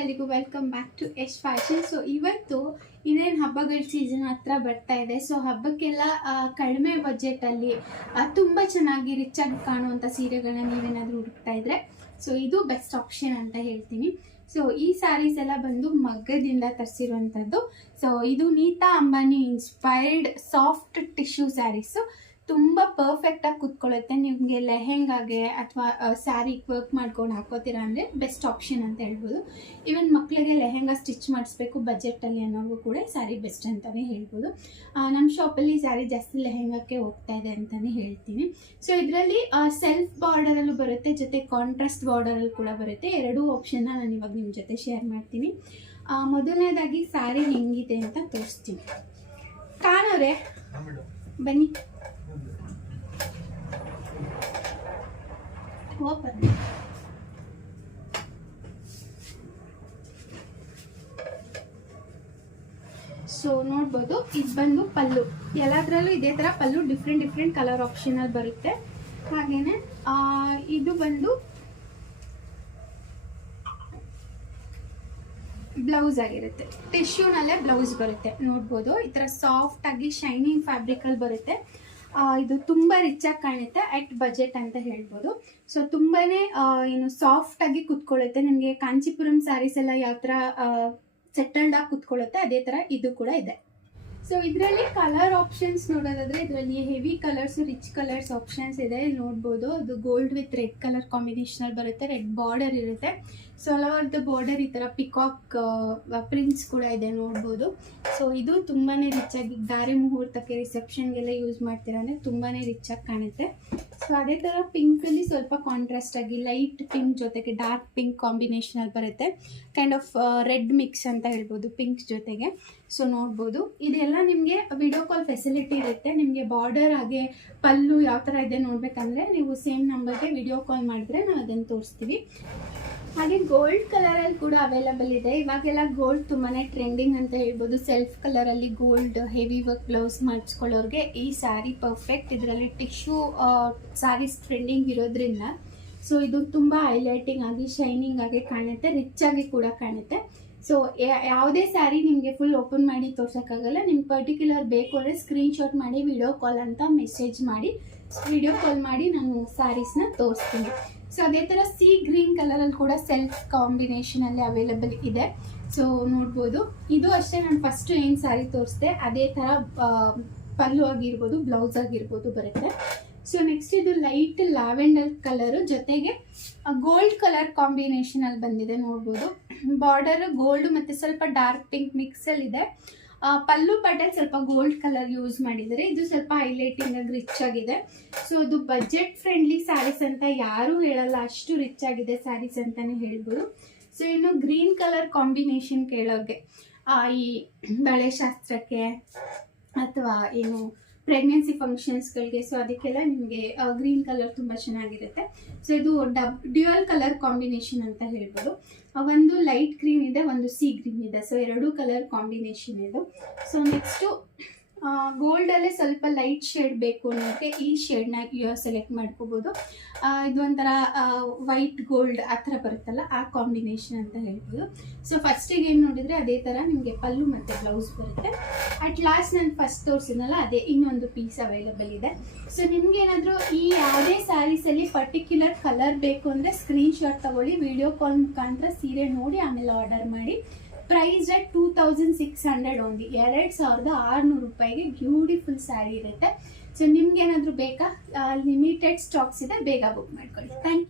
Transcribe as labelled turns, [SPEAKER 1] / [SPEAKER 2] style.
[SPEAKER 1] ಎಲ್ಲಿಗೂ welcome back to S fashion so ಇವತ್ತು ಇನ್ನೇನು ಹಬ್ಬಗಳ ಸೀಸನ್ ಹತ್ರ ಬರ್ತಾ ಇದೆ. ಸೊ ಹಬ್ಬಕ್ಕೆಲ್ಲ ಕಡಿಮೆ ಬಜೆಟಲ್ಲಿ ತುಂಬ ಚೆನ್ನಾಗಿ ರಿಚ್ ಆಗಿ ಕಾಣುವಂಥ ಸೀರೆಗಳನ್ನ ನೀವೇನಾದರೂ ಹುಡುಕ್ತಾ ಇದ್ರೆ. ಸೊ ಇದು ಬೆಸ್ಟ್ ಆಪ್ಷನ್ ಅಂತ ಹೇಳ್ತೀನಿ. ಸೊ ಈ ಸ್ಯಾರೀಸ್ ಎಲ್ಲ ಬಂದು ಮಗ್ಗದಿಂದ ತರಿಸಿರುವಂಥದ್ದು ಸೊ ಇದು Nita Ambani inspired soft tissue saris ತುಂಬ ಪರ್ಫೆಕ್ಟಾಗಿ ಕುತ್ಕೊಳ್ಳುತ್ತೆ ನಿಮಗೆ ಲೆಹೆಂಗಾಗೆ ಅಥವಾ ಸ್ಯಾರಿ ವರ್ಕ್ ಮಾಡ್ಕೊಂಡು ಹಾಕೋತೀರಾ ಅಂದರೆ ಬೆಸ್ಟ್ ಆಪ್ಷನ್ ಅಂತ ಹೇಳ್ಬೋದು. ಈವನ್ ಮಕ್ಕಳಿಗೆ ಲೆಹೆಂಗಾ ಸ್ಟಿಚ್ ಮಾಡಿಸ್ಬೇಕು ಬಜೆಟಲ್ಲಿ ಅನ್ನೋರ್ಗೂ ಕೂಡ ಸ್ಯಾರಿ ಬೆಸ್ಟ್ ಅಂತಲೇ ಹೇಳ್ಬೋದು. ನಮ್ಮ ಶಾಪಲ್ಲಿ ಸ್ಯಾರಿ ಜಾಸ್ತಿ ಲೆಹೆಂಗಾಕ್ಕೆ ಹೋಗ್ತಾ ಇದೆ ಅಂತಲೇ ಹೇಳ್ತೀನಿ. ಸೊ ಇದರಲ್ಲಿ ಸೆಲ್ಫ್ ಬಾರ್ಡರಲ್ಲೂ ಬರುತ್ತೆ ಜೊತೆ ಕಾಂಟ್ರಾಸ್ಟ್ ಬಾರ್ಡರಲ್ಲಿ ಕೂಡ ಬರುತ್ತೆ. ಎರಡೂ ಆಪ್ಷನ್ನ ನಾನು ಇವಾಗ ನಿಮ್ಮ ಜೊತೆ ಶೇರ್ ಮಾಡ್ತೀನಿ. ಮೊದಲನೇದಾಗಿ ಸ್ಯಾರಿ ಹೆಂಗಿದೆ ಅಂತ ತೋರಿಸ್ತೀನಿ. ಕಾಣೋರೆ? ಬನ್ನಿ. ಸೊ ನೋಡ್ಬೋದು, ಇದು ಬಂದು ಪಲ್ಲು. ಎಲ್ಲದರಲ್ಲೂ ಇದೇ ಥರ ಪಲ್ಲು ಡಿಫ್ರೆಂಟ್ ಡಿಫ್ರೆಂಟ್ ಕಲರ್ ಆಪ್ಷನಲ್ಲಿ ಬರುತ್ತೆ. ಹಾಗೆಯೇ ಇದು ಬಂದು ಬ್ಲೌಸ್ ಆಗಿರುತ್ತೆ. ಟಿಶ್ಯೂನಲ್ಲೇ ಬ್ಲೌಸ್ ಬರುತ್ತೆ. ನೋಡ್ಬೋದು, ಈ ಥರ ಸಾಫ್ಟಾಗಿ ಶೈನಿಂಗ್ ಫ್ಯಾಬ್ರಿಕಲ್ಲಿ ಬರುತ್ತೆ. ಇದು ತುಂಬ ರಿಚ್ ಆಗಿ ಕಾಣುತ್ತೆ ಅಟ್ ಬಜೆಟ್ ಅಂತ ಹೇಳ್ಬೋದು. ಸೊ ತುಂಬಾನೇ ಏನು ಸಾಫ್ಟ್ ಆಗಿ ಕುತ್ಕೊಳ್ಳುತ್ತೆ. ನಿಮಗೆ ಕಾಂಚೀಪುರಂ ಸ್ಯಾರೀಸ್ ಎಲ್ಲ ಯಾವ ಥರ ಸೆಟಲ್ಡ್ ಆಗಿ ಕುತ್ಕೊಳ್ಳುತ್ತೆ, ಅದೇ ಥರ ಇದು ಕೂಡ ಇದೆ. ಸೊ ಇದರಲ್ಲಿ ಕಲರ್ ಆಪ್ಷನ್ಸ್ ನೋಡೋದಾದ್ರೆ, ಇದರಲ್ಲಿ heavy colours rich colours options ಇದೆ. ನೋಡ್ಬೋದು, ಅದು ಗೋಲ್ಡ್ ವಿತ್ ರೆಡ್ ಕಲರ್ ಕಾಂಬಿನೇಷನಲ್ಲಿ ಬರುತ್ತೆ ರೆಡ್ ಬಾರ್ಡರ್ ಇರುತ್ತೆ. ಸೊ ಹಲವಾರ್ದು ಬಾರ್ಡರ್ ಈ ಥರ ಪಿಕಾಕ್ ಪ್ರಿಂಟ್ಸ್ ಕೂಡ ಇದೆ ನೋಡ್ಬೋದು. ಸೊ ಇದು ತುಂಬಾ ರಿಚ್ ಆಗಿ ದಾರಿ ಮುಹೂರ್ತಕ್ಕೆ ರಿಸೆಪ್ಷನ್ಗೆಲ್ಲ ಯೂಸ್ ಮಾಡ್ತೀರಾ ಅಂದರೆ ತುಂಬಾ ರಿಚ್ ಆಗಿ ಕಾಣುತ್ತೆ. ಸೊ ಅದೇ ಥರ ಪಿಂಕಲ್ಲಿ ಸ್ವಲ್ಪ ಕಾಂಟ್ರಾಸ್ಟ್ ಆಗಿ ಲೈಟ್ ಪಿಂಕ್ ಜೊತೆಗೆ ಡಾರ್ಕ್ ಪಿಂಕ್ ಕಾಂಬಿನೇಷನಲ್ಲಿ ಬರುತ್ತೆ. ಕೈಂಡ್ ಆಫ್ ರೆಡ್ ಮಿಕ್ಸ್ ಅಂತ ಹೇಳ್ಬೋದು ಪಿಂಕ್ ಜೊತೆಗೆ. ಸೊ ನೋಡ್ಬೋದು. ಇದೆಲ್ಲ ನಿಮಗೆ ವಿಡಿಯೋ ಕಾಲ್ ಫೆಸಿಲಿಟಿ ಇರುತ್ತೆ. ನಿಮಗೆ ಬಾರ್ಡರ್ ಹಾಗೆ ಪಲ್ಲು ಯಾವ ಥರ ಇದೆ ನೋಡಬೇಕಂದ್ರೆ ನೀವು ಸೇಮ್ ನಂಬರ್ಗೆ ವಿಡಿಯೋ ಕಾಲ್ ಮಾಡಿದ್ರೆ ನಾವು ಅದನ್ನು ತೋರಿಸ್ತೀವಿ. ಹಾಗೆ ಗೋಲ್ಡ್ ಕಲರಲ್ಲಿ ಕೂಡ ಅವೈಲಬಲ್ ಇದೆ. ಇವಾಗೆಲ್ಲ ಗೋಲ್ಡ್ ತುಂಬಾನೇ ಟ್ರೆಂಡಿಂಗ್ ಅಂತ ಹೇಳ್ಬೋದು. ಸೆಲ್ಫ್ ಕಲರಲ್ಲಿ ಗೋಲ್ಡ್ ಹೆವಿ ವರ್ಕ್ ಬ್ಲೌಸ್ ಮಾಡಿಸ್ಕೊಳ್ಳೋರಿಗೆ ಈ ಸ್ಯಾರಿ ಪರ್ಫೆಕ್ಟ್ ಇದರಲ್ಲಿ ಟಿಶ್ಯೂ ಸ್ಯಾರೀಸ್ ಟ್ರೆಂಡಿಂಗ್ ಇರೋದ್ರಿಂದ ಸೊ ಇದು ತುಂಬ ಹೈಲೈಟಿಂಗ್ ಆಗಿ ಶೈನಿಂಗ್ ಆಗಿ ಕಾಣುತ್ತೆ ರಿಚ್ ಆಗಿ ಕೂಡ ಕಾಣುತ್ತೆ. ಸೊ ಯಾವುದೇ ಸ್ಯಾರಿ ನಿಮಗೆ ಫುಲ್ ಓಪನ್ ಮಾಡಿ ತೋರ್ಸೋಕ್ಕಾಗಲ್ಲ. ನಿಮ್ಗೆ ಪರ್ಟಿಕ್ಯುಲರ್ ಬೇಕು ಅಂದರೆ ಸ್ಕ್ರೀನ್ಶಾಟ್ ಮಾಡಿ ವಿಡಿಯೋ ಕಾಲ್ ಅಂತ ಮೆಸೇಜ್ ಮಾಡಿ ವಿಡಿಯೋ ಕಾಲ್ ಮಾಡಿ ನಾನು ಸ್ಯಾರೀಸ್ನ ತೋರಿಸ್ತೀನಿ. ಸೊ ಅದೇ ಥರ ಸಿ ಗ್ರೀನ್ ಕಲರಲ್ಲಿ ಕೂಡ ಸೆಲ್ಫ್ ಕಾಂಬಿನೇಷನಲ್ಲಿ ಅವೈಲಬಲ್ ಇದೆ. ಸೊ ನೋಡ್ಬೋದು. ಇದು ಅಷ್ಟೇ ನಾನು ಫಸ್ಟು ಏನು ಸ್ಯಾರಿ ತೋರಿಸ್ದೆ ಅದೇ ಥರ ಪಲ್ಲು ಆಗಿರ್ಬೋದು ಬ್ಲೌಸ್ ಆಗಿರ್ಬೋದು ಬರುತ್ತೆ. ಸೊ ನೆಕ್ಸ್ಟ್ ಇದು ಲೈಟ್ ಲ್ಯಾವೆಂಡರ್ ಕಲರು ಜೊತೆಗೆ ಗೋಲ್ಡ್ ಕಲರ್ ಕಾಂಬಿನೇಷನಲ್ಲಿ ಬಂದಿದೆ ನೋಡ್ಬೋದು. ಬಾರ್ಡರ್ ಗೋಲ್ಡ್ ಮತ್ತು ಸ್ವಲ್ಪ ಡಾರ್ಕ್ ಪಿಂಕ್ ಮಿಕ್ಸಲ್ಲಿ ಇದೆ. ಆ, ಪಲ್ಲು ಬಟನ್ ಸ್ವಲ್ಪ ಗೋಲ್ಡ್ ಕಲರ್ ಯೂಸ್ ಮಾಡಿದ್ದಾರೆ. ಇದು ಸ್ವಲ್ಪ ಹೈಲೈಟಿಂಗ್ ಆಗಿ ರಿಚ್ ಆಗಿದೆ. ಸೊ ಇದು ಬಜೆಟ್ ಫ್ರೆಂಡ್ಲಿ ಸ್ಯಾರೀಸ್ ಅಂತ ಯಾರೂ ಹೇಳಲ್ಲ. ಅಷ್ಟು ರಿಚ್ ಆಗಿದೆ ಸ್ಯಾರೀಸ್ ಅಂತಾನೆ ಹೇಳ್ಬೋದು. ಸೊ ಇನ್ನು ಗ್ರೀನ್ ಕಲರ್ ಕಾಂಬಿನೇಷನ್ ಕೇಳೋಕ್ಕೆ ಈ ಬಳೆ ಶಾಸ್ತ್ರಕ್ಕೆ ಅಥವಾ ಏನು ಪ್ರೆಗ್ನೆನ್ಸಿ ಫಂಕ್ಷನ್ಸ್ಗಳಿಗೆ ಸೊ ಅದಕ್ಕೆಲ್ಲ ನಿಮಗೆ ಗ್ರೀನ್ ಕಲರ್ ತುಂಬ ಚೆನ್ನಾಗಿರುತ್ತೆ. ಸೊ ಇದು ಡಬ್ ಡ್ಯುಯಲ್ ಕಲರ್ ಕಾಂಬಿನೇಷನ್ ಅಂತ ಹೇಳ್ಬೋದು. ಒಂದು ಲೈಟ್ ಗ್ರೀನ್ ಇದೆ, ಒಂದು ಸಿ ಗ್ರೀನ್ ಇದೆ. ಸೊ ಎರಡೂ ಕಲರ್ ಕಾಂಬಿನೇಷನ್ ಇದು. ಸೊ ನೆಕ್ಸ್ಟು ಗೋಲ್ಡಲ್ಲೇ ಸ್ವಲ್ಪ ಲೈಟ್ ಶೇಡ್ ಬೇಕು ಅನ್ನೋಕ್ಕೆ ಈ ಶೇಡ್ನ ಸೆಲೆಕ್ಟ್ ಮಾಡ್ಕೋಬೋದು. ಇದೊಂಥರ ವೈಟ್ ಗೋಲ್ಡ್ ಆ ಥರ ಬರುತ್ತಲ್ಲ, ಆ ಕಾಂಬಿನೇಷನ್ ಅಂತ ಹೇಳ್ಬೋದು. ಸೊ ಫಸ್ಟಿಗೆ ಏನು ನೋಡಿದರೆ ಅದೇ ಥರ ನಿಮಗೆ ಪಲ್ಲು ಮತ್ತು ಬ್ಲೌಸ್ ಬರುತ್ತೆ. ಅಟ್ ಲಾಸ್ಟ್ ನಾನು ಫಸ್ಟ್ ತೋರಿಸಿದ್ನಲ್ಲ, ಅದೇ ಇನ್ನೊಂದು ಪೀಸ್ ಅವೈಲಬಲ್ ಇದೆ. ಸೊ ನಿಮ್ಗೆ ಏನಾದರೂ ಈ ಯಾವುದೇ ಸ್ಯಾರೀಸಲ್ಲಿ ಪರ್ಟಿಕ್ಯುಲರ್ ಕಲರ್ ಬೇಕು ಅಂದರೆ ಸ್ಕ್ರೀನ್ಶಾಟ್ ತಗೊಳ್ಳಿ ವಿಡಿಯೋ ಕಾಲ್ ಮುಖಾಂತರ ಸೀರೆ ನೋಡಿ, ಆಮೇಲೆ ಆರ್ಡರ್ ಮಾಡಿ. Price at two thousand six hundred ಒಂದು ಎರಡು ಸಾವಿರದ ಆರುನೂರು ರೂಪಾಯಿಗೆ ಬ್ಯೂಟಿಫುಲ್ ಸ್ಯಾರಿ ಇರುತ್ತೆ. ಸೊ ನಿಮ್ಗೆ ಏನಾದರೂ ಬೇಕಾ ಲಿಮಿಟೆಡ್ ಸ್ಟಾಕ್ಸ್ ಇದೆ, ಬೇಗ ಬುಕ್ ಮಾಡ್ಕೊಳ್ಳಿ. Thank you